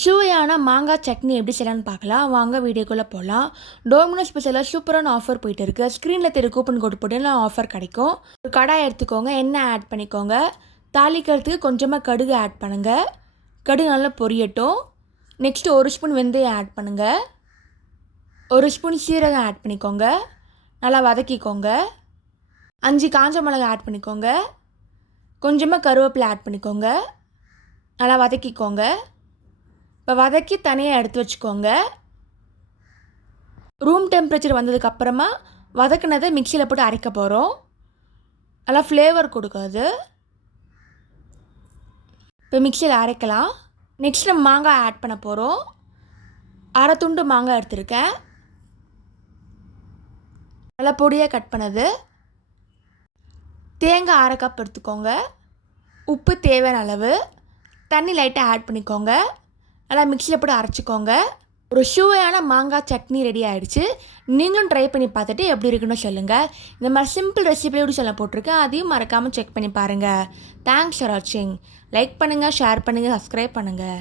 சுவையான மாங்காய் சட்னி எப்படி செய்யலான்னு பார்க்கலாம். வாங்க வீடியோக்குள்ளே போகலாம். டோமினோஸ் ஸ்பெஷலாக சூப்பரான ஆஃபர் போயிட்டு இருக்குது. ஸ்க்ரீனில் தெரிய கூப்பன் கோட் போட்டு ஆஃபர் கிடைக்கும். ஒரு கடாய் எடுத்துக்கோங்க, எண்ணெய் ஆட் பண்ணிக்கோங்க. தாளிக்கிறதுக்கு கொஞ்சமாக கடுகு ஆட் பண்ணுங்கள். கடுகு நல்லா பொரியட்டும். நெக்ஸ்ட்டு 1 ஸ்பூன் வெந்தயம் ஆட் பண்ணுங்கள். 1 ஸ்பூன் சீரகம் ஆட் பண்ணிக்கோங்க. நல்லா வதக்கிக்கோங்க. 5 காஞ்ச மிளகாய் ஆட் பண்ணிக்கோங்க. கொஞ்சமாக கருவேப்பிலை ஆட் பண்ணிக்கோங்க. நல்லா வதக்கிக்கோங்க. இப்போ வதக்கி தனியாக எடுத்து வச்சுக்கோங்க. ரூம் டெம்பரேச்சர் வந்ததுக்கப்புறமா வதக்கினதை மிக்சியில் போட்டு அரைக்க போகிறோம். நல்லா ஃப்ளேவர் கொடுக்காது. இப்போ மிக்சியில் அரைக்கலாம். நெக்ஸ்ட் நம்ம மாங்காய் ஆட் பண்ண போகிறோம். அரை துண்டு மாங்காய் எடுத்துருக்கேன். நல்லா பொடியாக கட் பண்ணது. தேங்காய் அரை கப் எடுத்துக்கோங்க. உப்பு தேவையான அளவு. தண்ணி லைட்டாக ஆட் பண்ணிக்கோங்க. நல்லா மிக்சியில் போட்டு அரைச்சிக்கோங்க. ஒரு சுவையான மாங்காய் சட்னி ரெடி ஆகிடுச்சு. நீங்களும் ட்ரை பண்ணி பார்த்துட்டு எப்படி இருக்குன்னு சொல்லுங்கள். இந்த மாதிரி சிம்பிள் ரெசிபியோடு சொல்ல போட்டிருக்கேன். அதையும் மறக்காமல் செக் பண்ணி பாருங்கள். தேங்க்ஸ் ஃபார் வாட்சிங். லைக் பண்ணுங்கள், ஷேர் பண்ணுங்கள், சப்ஸ்கிரைப் பண்ணுங்கள்.